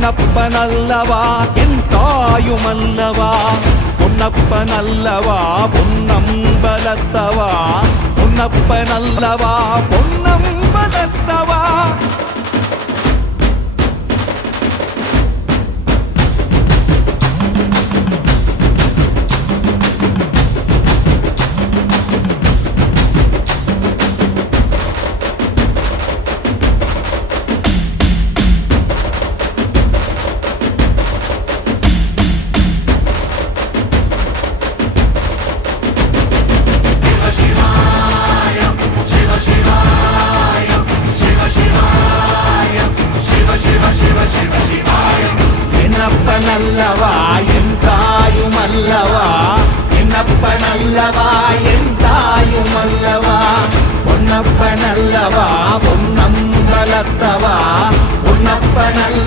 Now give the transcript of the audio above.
பொன்னப்பனல்லவா என் தாயுமல்லவா, பொன்னப்பனல்லவா பொன்னம்பலத்தவா, பொன்னப்பனல்லவா பொன்னம்பலத்தவா. என்னப்பனல்லவா என் தாயுமல்லவா, என்னப்பனல்லவா என் தாயுமல்லவா, பொன்னப்பனல்லவா பொன்னம்பலத்தவா, பொன்னப்பனல்ல